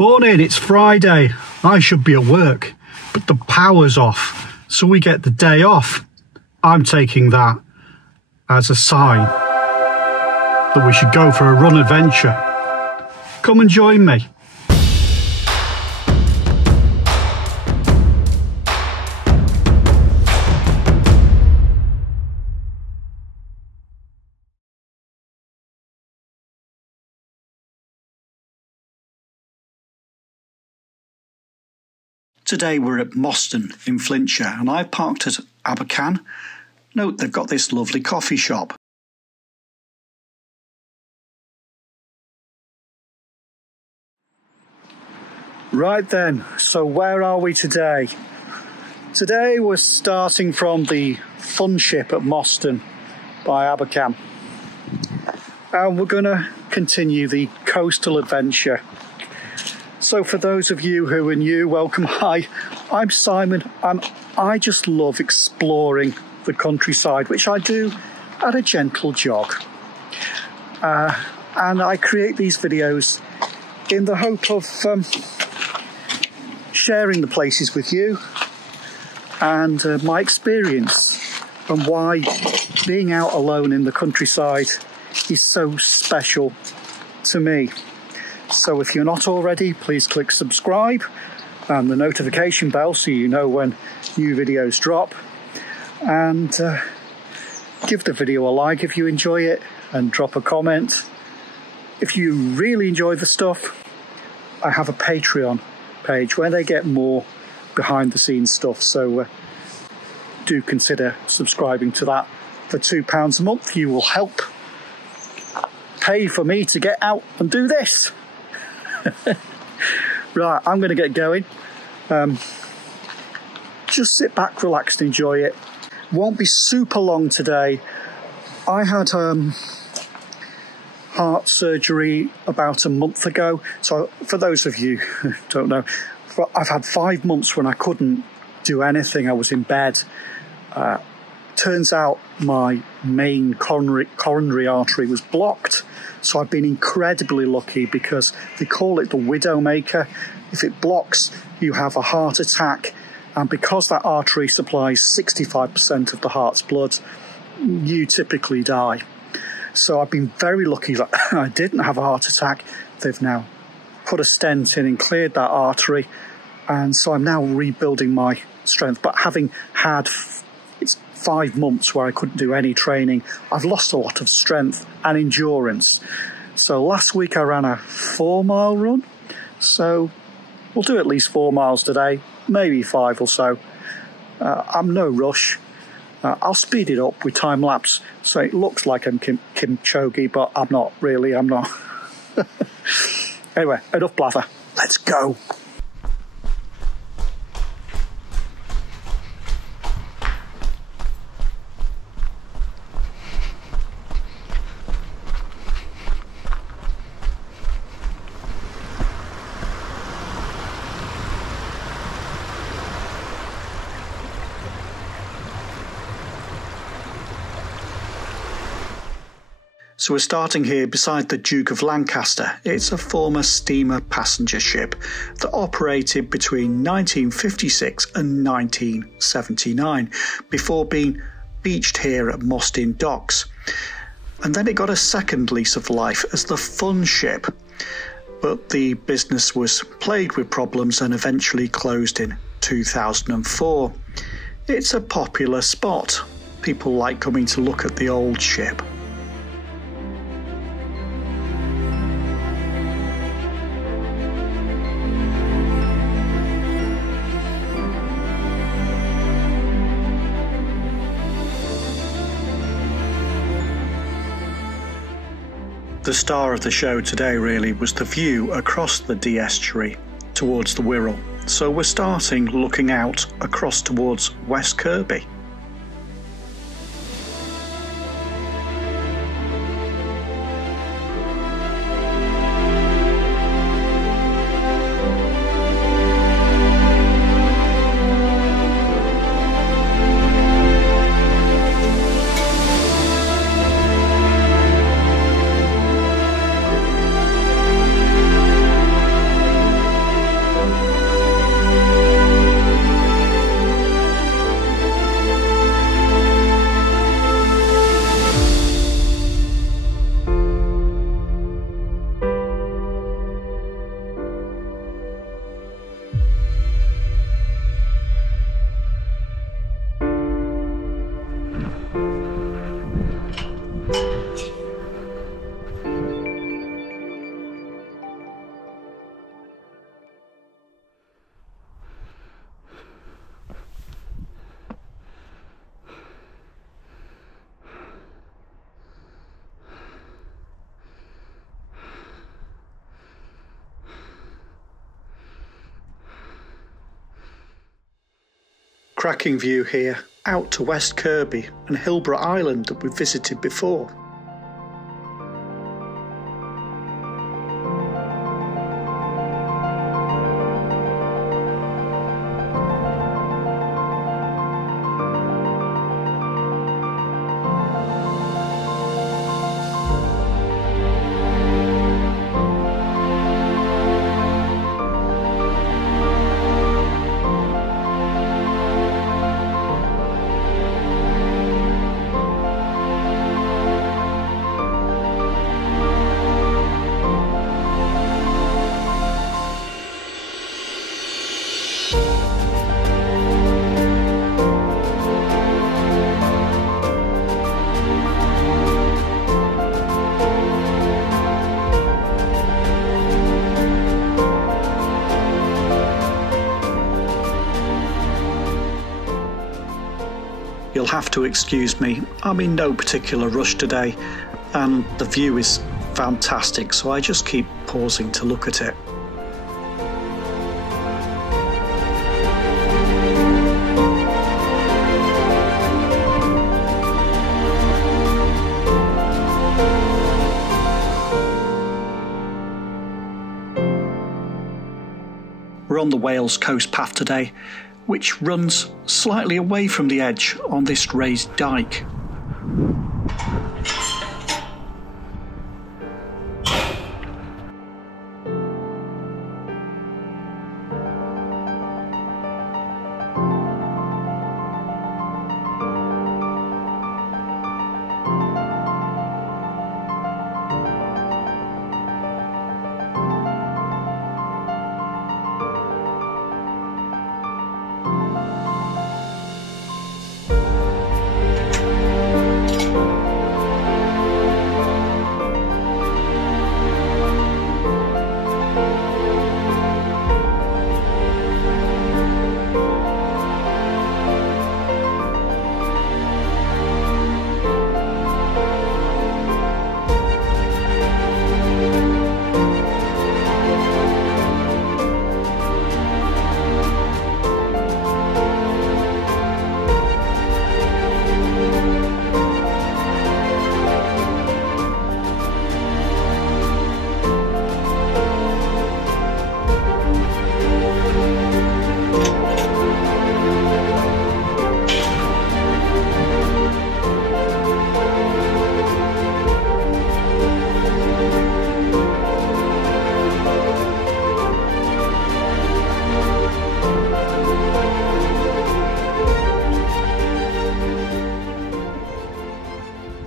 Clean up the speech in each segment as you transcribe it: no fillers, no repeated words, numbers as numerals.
Morning, it's Friday. I should be at work, but the power's off, so we get the day off. I'm taking that as a sign that we should go for a run adventure. Come and join me. Today we're at Mostyn in Flintshire and I've parked at Abercan. Note they've got this lovely coffee shop. Right then, so where are we today? Today we're starting from the fun ship at Mostyn by Abercan. And we're going to continue the coastal adventure. So for those of you who are new, welcome. Hi, I'm Simon and I just love exploring the countryside, which I do at a gentle jog. And I create these videos in the hope of sharing the places with you and my experience and why being out alone in the countryside is so special to me. So if you're not already, please click subscribe and the notification bell so you know when new videos drop. And give the video a like if you enjoy it and drop a comment. If you really enjoy the stuff, I have a Patreon page where they get more behind the scenes stuff. So do consider subscribing to that. For £2 a month, you will help pay for me to get out and do this. Right, I'm going to get going. Just sit back, relax and enjoy it. Won't be super long today. I had heart surgery about a month ago. So for those of you who don't know, I've had 5 months when I couldn't do anything. I was in bed. Turns out my main coronary artery was blocked. So I've been incredibly lucky because they call it the widowmaker. If it blocks, you have a heart attack. And because that artery supplies 65% of the heart's blood, you typically die. So I've been very lucky that I didn't have a heart attack. They've now put a stent in and cleared that artery. And so I'm now rebuilding my strength. But having had it's 5 months where I couldn't do any training, I've lost a lot of strength and endurance. So last week I ran a 4-mile run. So we'll do at least 4 miles today, maybe 5 or so. I'm no rush. I'll speed it up with time lapse. So it looks like I'm Kipchoge, but I'm not really, I'm not. Anyway, enough blather. Let's go. So we're starting here beside the Duke of Lancaster. It's a former steamer passenger ship that operated between 1956 and 1979 before being beached here at Mostyn docks. And then it got a second lease of life as the fun ship. But the business was plagued with problems and eventually closed in 2004. It's a popular spot. People like coming to look at the old ship. The star of the show today really was the view across the Dee Estuary towards the Wirral. So we're starting looking out across towards West Kirby. Cracking view here, out to West Kirby and Hilbre Island that we visited before. You'll have to excuse me, I'm in no particular rush today, and the view is fantastic, so I just keep pausing to look at it. We're on the Wales coast path today, which runs slightly away from the edge on this raised dike.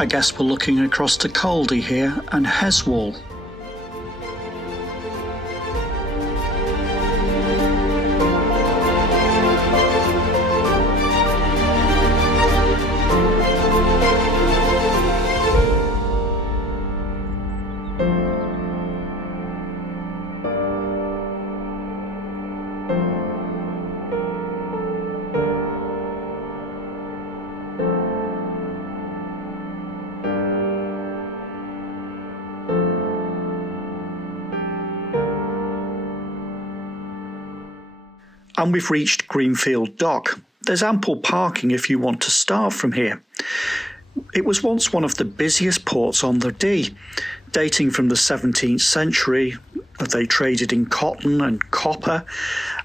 I guess we're looking across to Caldy here and Heswall. And we've reached Greenfield Dock. There's ample parking if you want to start from here. It was once one of the busiest ports on the Dee. Dating from the 17th century, they traded in cotton and copper.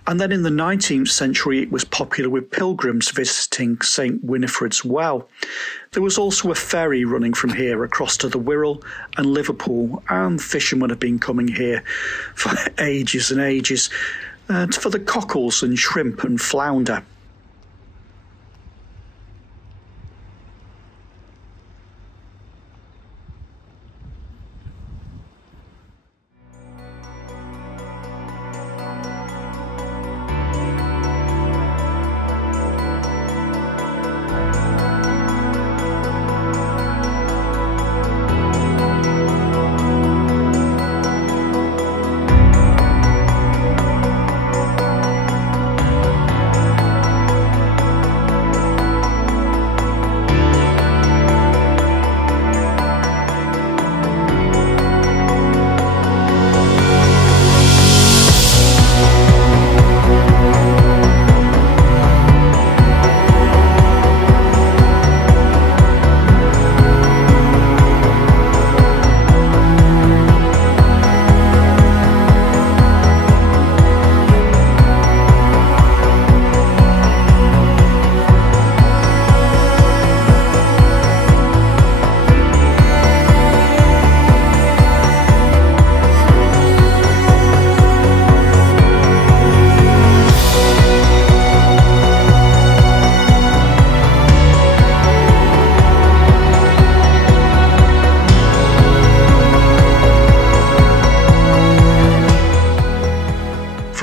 And then in the 19th century, it was popular with pilgrims visiting St. Winifred's Well. There was also a ferry running from here across to the Wirral and Liverpool, and fishermen have been coming here for ages and ages. For the cockles and shrimp and flounder.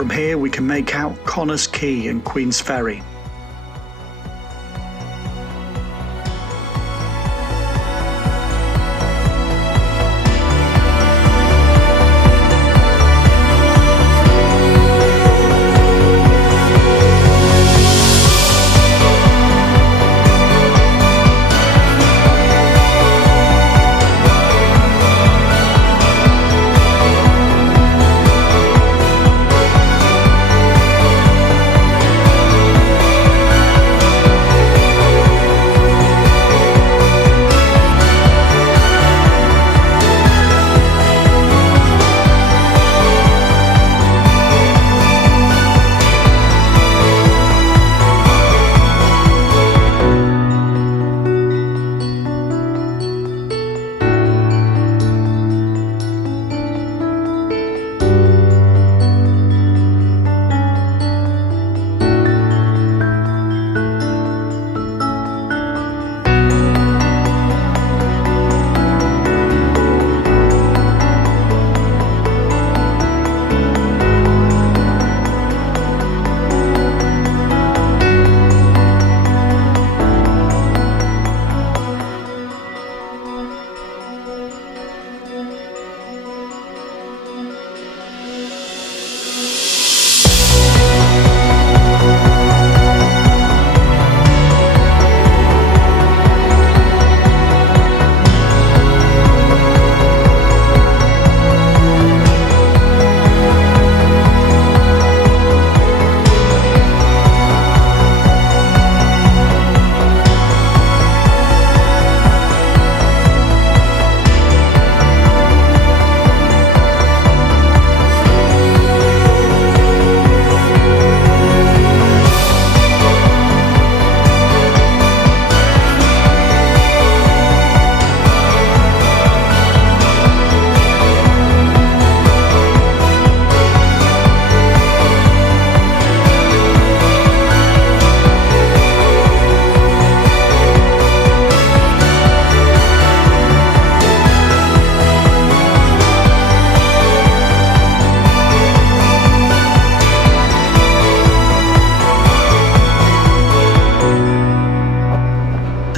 From here we can make out Connors Quay and Queen's Ferry.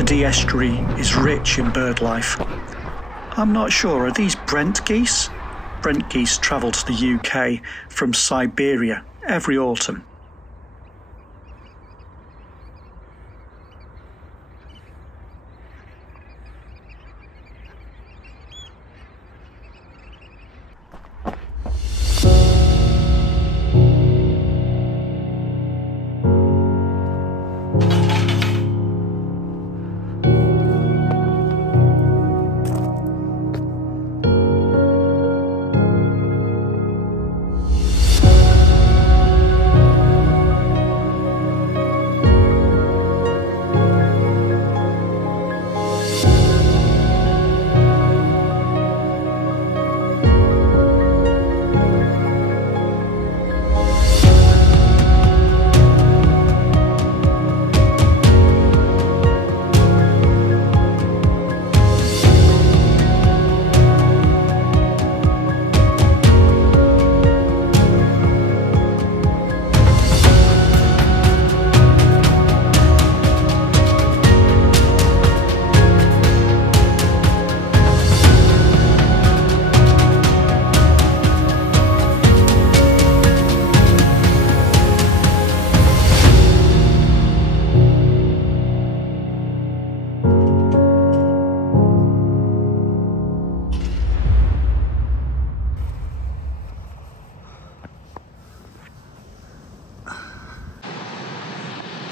Dee Estuary is rich in bird life. I'm not sure, are these Brent geese? Brent geese travel to the UK from Siberia every autumn.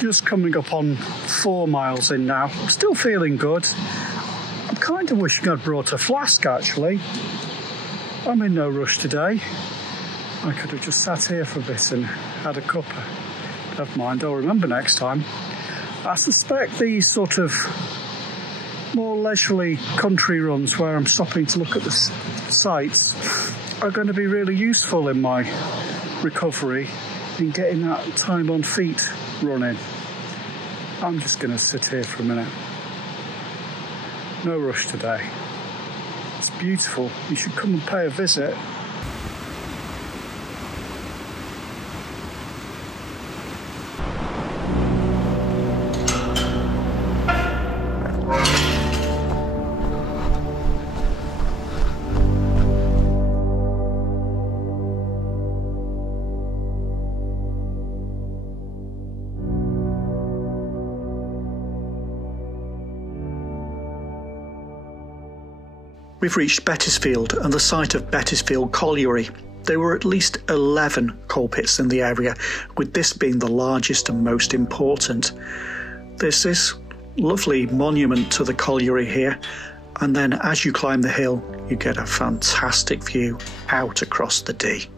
Just coming up on 4 miles in now. I'm still feeling good. I'm kind of wishing I'd brought a flask actually. I'm in no rush today. I could have just sat here for a bit and had a cuppa. Never mind, I'll remember next time. I suspect these sort of more leisurely country runs where I'm stopping to look at the sights are going to be really useful in my recovery in getting that time on feet running. I'm just going to sit here for a minute. No rush today. It's beautiful. You should come and pay a visit. We've reached Bettisfield and the site of Bettisfield Colliery. There were at least 11 coal pits in the area, with this being the largest and most important. There's this lovely monument to the colliery here, and then as you climb the hill, you get a fantastic view out across the Dee.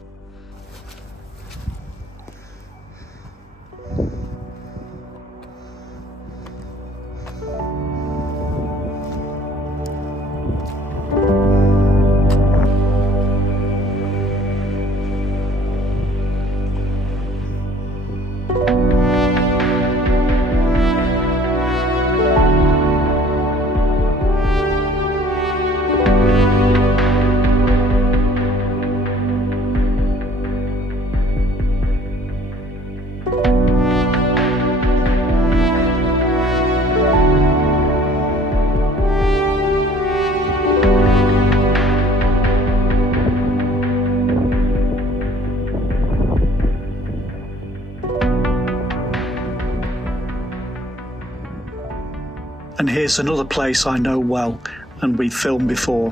And here's another place I know well, and we've filmed before,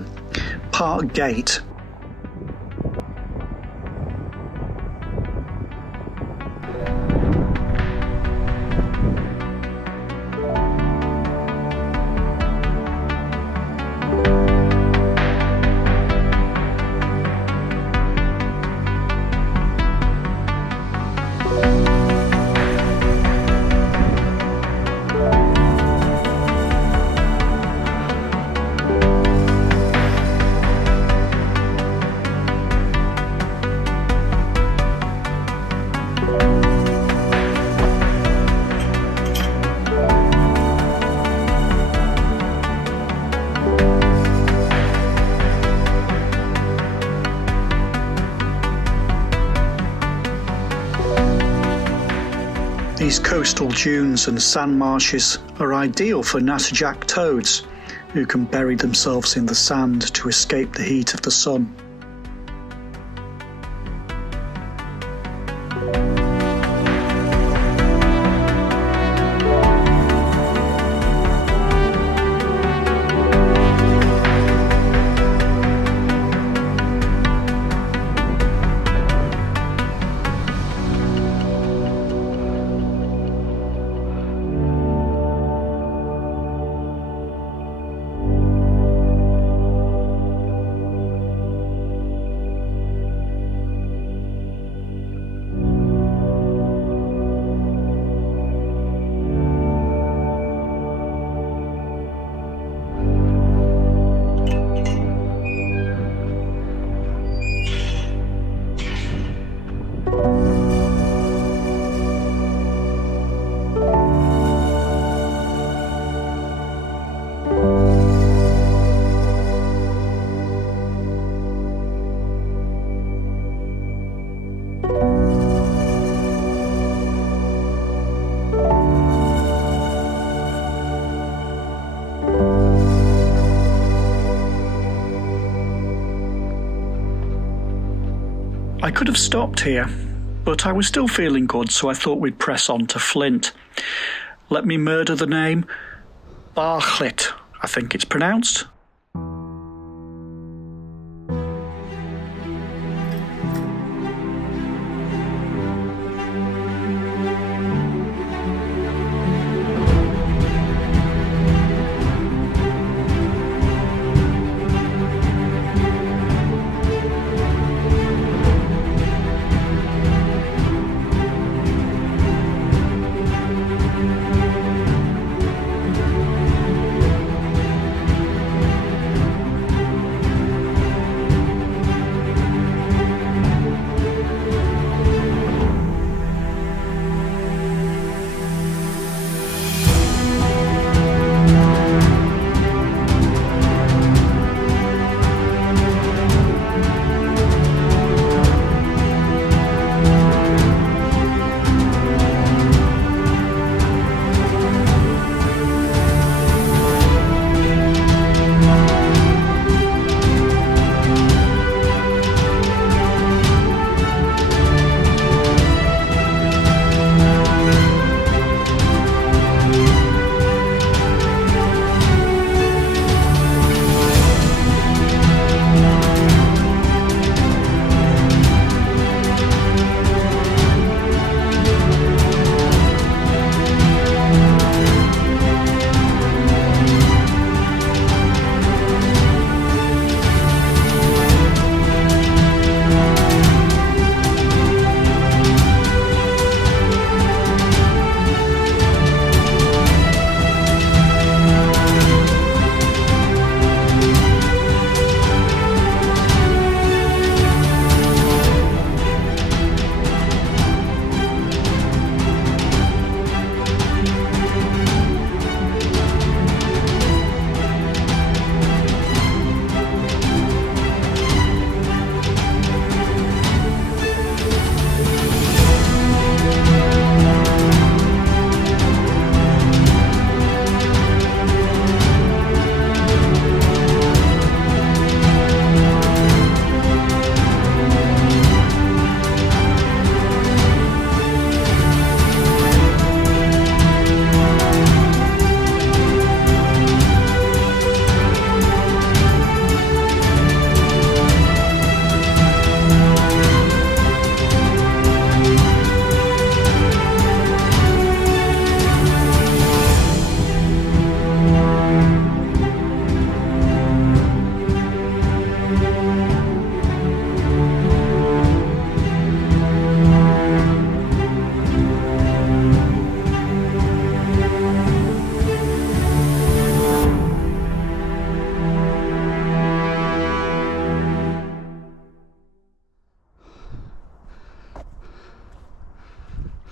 Parkgate. These coastal dunes and sand marshes are ideal for natterjack toads, who can bury themselves in the sand to escape the heat of the sun. I could have stopped here, but I was still feeling good, so I thought we'd press on to Flint. Let me murder the name. Barchlit, I think it's pronounced.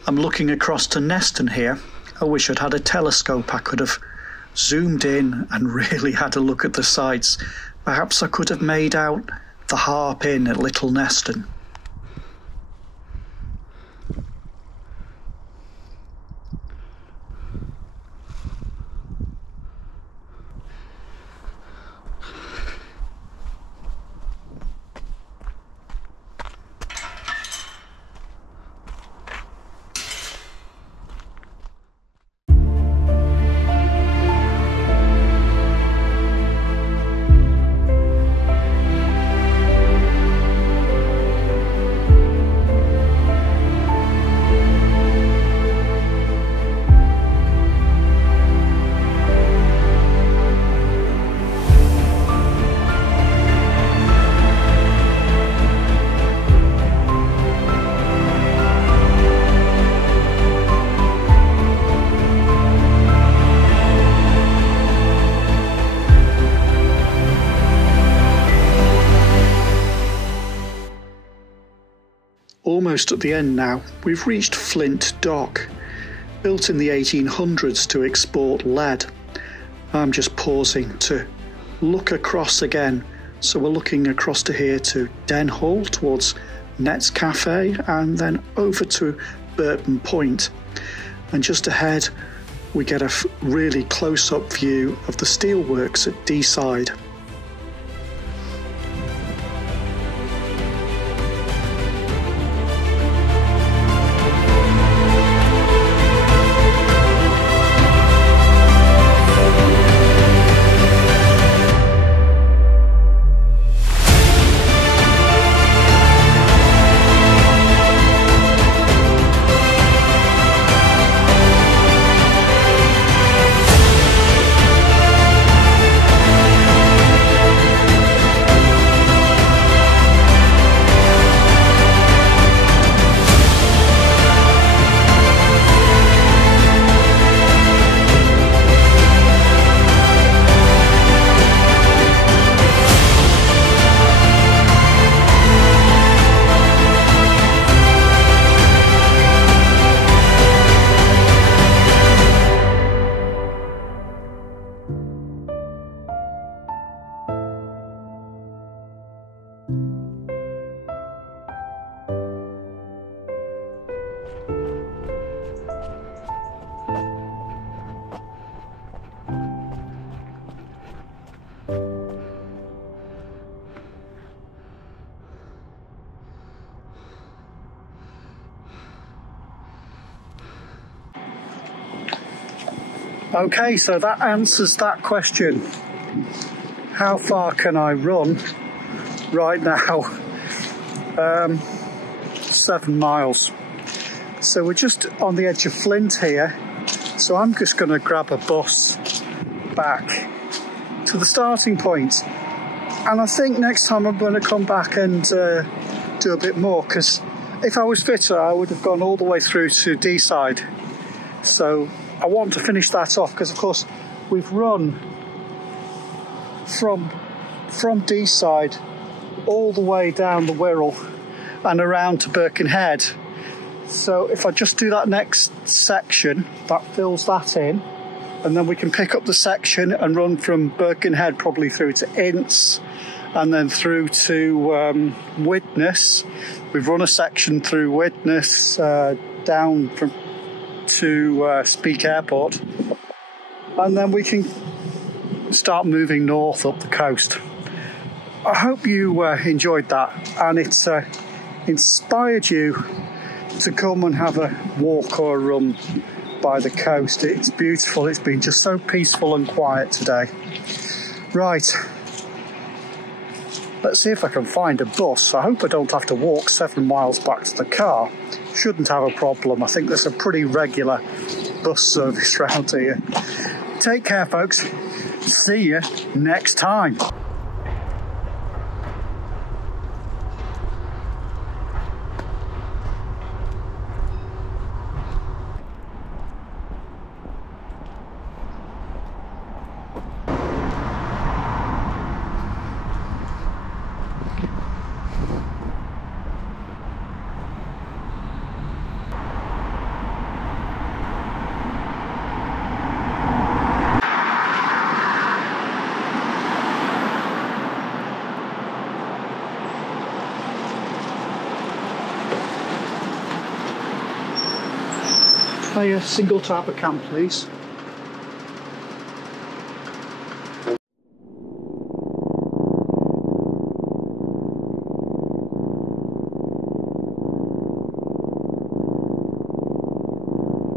I'm looking across to Neston here. I wish I'd had a telescope. I could have zoomed in and really had a look at the sights. Perhaps I could have made out the Harp Inn at Little Neston. Almost at the end now. We've reached Flint Dock, built in the 1800s to export lead. I'm just pausing to look across again. So we're looking across to here to Den Hall towards Net's Cafe and then over to Burton Point. And just ahead we get a really close-up view of the steelworks at Deeside. Okay, so that answers that question. How far can I run right now? 7 miles. So we're just on the edge of Flint here. So I'm just going to grab a bus back to the starting point. And I think next time I'm going to come back and do a bit more, because if I was fitter, I would have gone all the way through to Deeside. So I want to finish that off because, of course, we've run from Deeside all the way down the Wirral and around to Birkenhead. So if I just do that next section, that fills that in, and then we can pick up the section and run from Birkenhead probably through to Ince and then through to Widnes. We've run a section through Widnes down to Speke Airport, and then we can start moving north up the coast. I hope you enjoyed that and it's inspired you to come and have a walk or a run by the coast. It's beautiful. It's been just so peaceful and quiet today. Right, let's see if I can find a bus. I hope I don't have to walk 7 miles back to the car. Shouldn't have a problem. I think there's a pretty regular bus service around here. Take care, folks. See you next time. Hiya, single type of can, please.